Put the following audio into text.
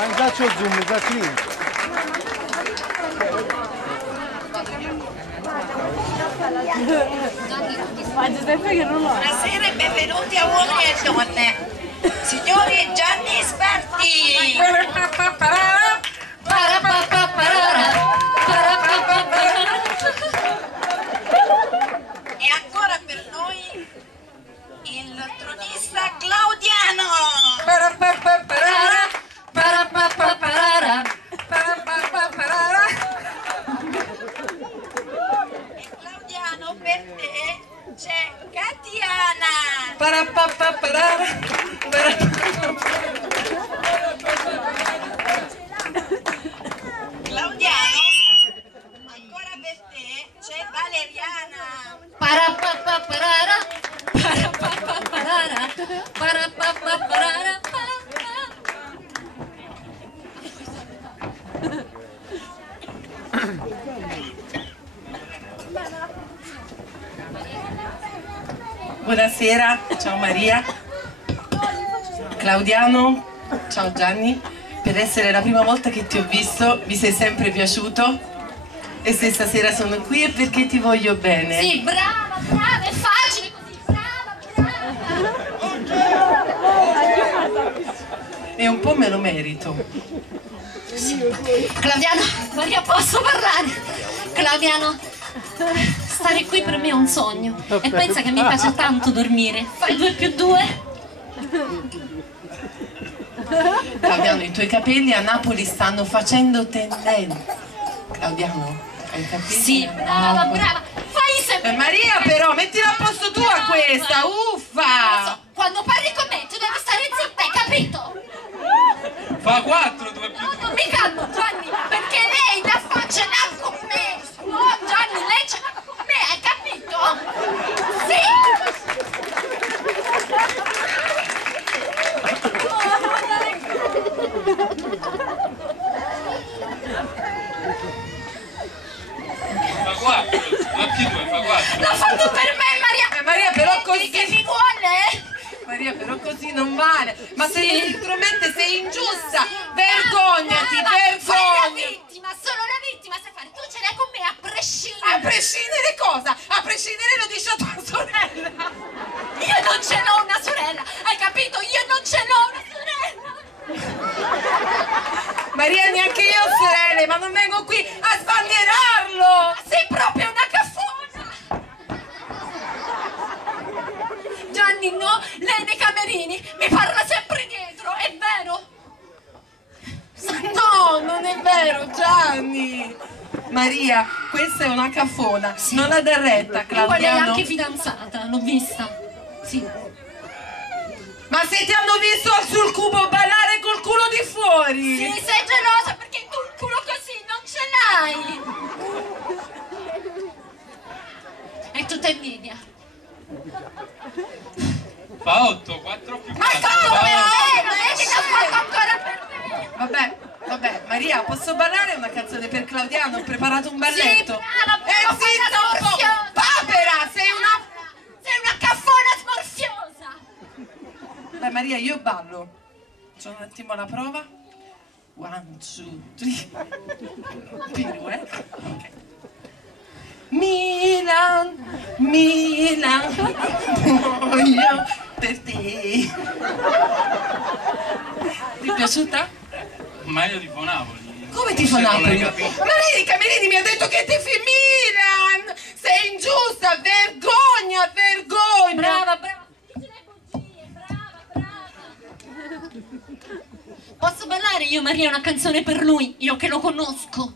Zaccio zoom, zaccio. Buonasera e benvenuti a Uomini e Donne. Signori Gianni Esperti. E ancora per noi il tronista Claudiano. E Claudiano, per te c'è Catiana. Claudiano, ancora per te c'è Valeriana. Buonasera, ciao Maria, Claudiano, ciao Gianni. Per essere la prima volta che ti ho visto mi sei sempre piaciuto e se stasera sono qui è perché ti voglio bene. Sì, brava, brava, è facile così, brava. E un po' me lo merito. Claudiano, Maria, posso parlare? Claudiano, stare qui per me è un sogno e pensa che mi piace tanto dormire. Fai 2+2? Claudiano, i tuoi capelli a Napoli stanno facendo tendenza. Claudiano, hai capito? Sì, brava, brava. Fai sempre. Maria però, mettila a posto tu a questa, uffa! Quando parli con me tu devi stare zitta, hai capito? Fa 4, 2+2. No, non mi calmo, Gianni, perché lei la fa ce l'ha con me. No, Gianni, lei ce l'ha con me, hai capito? Fa 4, 2+2, fa 4. L'ha fatto per me, Maria! Maria, però così che mi vuole? Maria, però così non vale. Ma se instrumenti sei ingiusta, vergognati, Brava, fai la vergogna. vittima, solo la vittima sai fare. Tu ce l'hai con me a prescindere. A prescindere cosa? A prescindere lo dice a tua sorella. Io non ce l'ho una sorella, hai capito? Io non ce l'ho una sorella. Maria, neanche io ho sorelle, ma non vengo qui a sbandierarlo. Sei proprio una caffona. Gianni, no, lei nei camerini mi parla sempre dietro, è vero? No, non è vero, Gianni. Maria, questa è una cafona, non la dà retta, Poi lei è Claudiano. anche fidanzata, l'ho vista. Sì. Ma se ti hanno visto sul cubo ballare col culo di fuori. Sì, sei gelosa perché tu il culo così non ce l'hai. È tutta invidia. Fa 8, 4+4. Ma come? Lei che l'ha fatto ancora per me? Vabbè, Maria, posso ballare una canzone per Claudiano? Ho preparato un balletto. Sì, brava, zitta un po'! smorfiosa. Papera, sei una... Sei una caffona smorfiosa. Dai Maria, io ballo. Faccio un attimo la prova. 1, 2, 3. Pirouette. Ok. Milan, voglio per te. Ti è piaciuta? Meglio di Napoli. Come ti fa Se non Napoli? l'hai capito. Ma lei di Camerini mi ha detto che ti fi Milan! Sei ingiusta, vergogna, vergogna! Brava, brava. Dice le bugie, brava. Posso ballare io, Maria, una canzone per lui, io che lo conosco?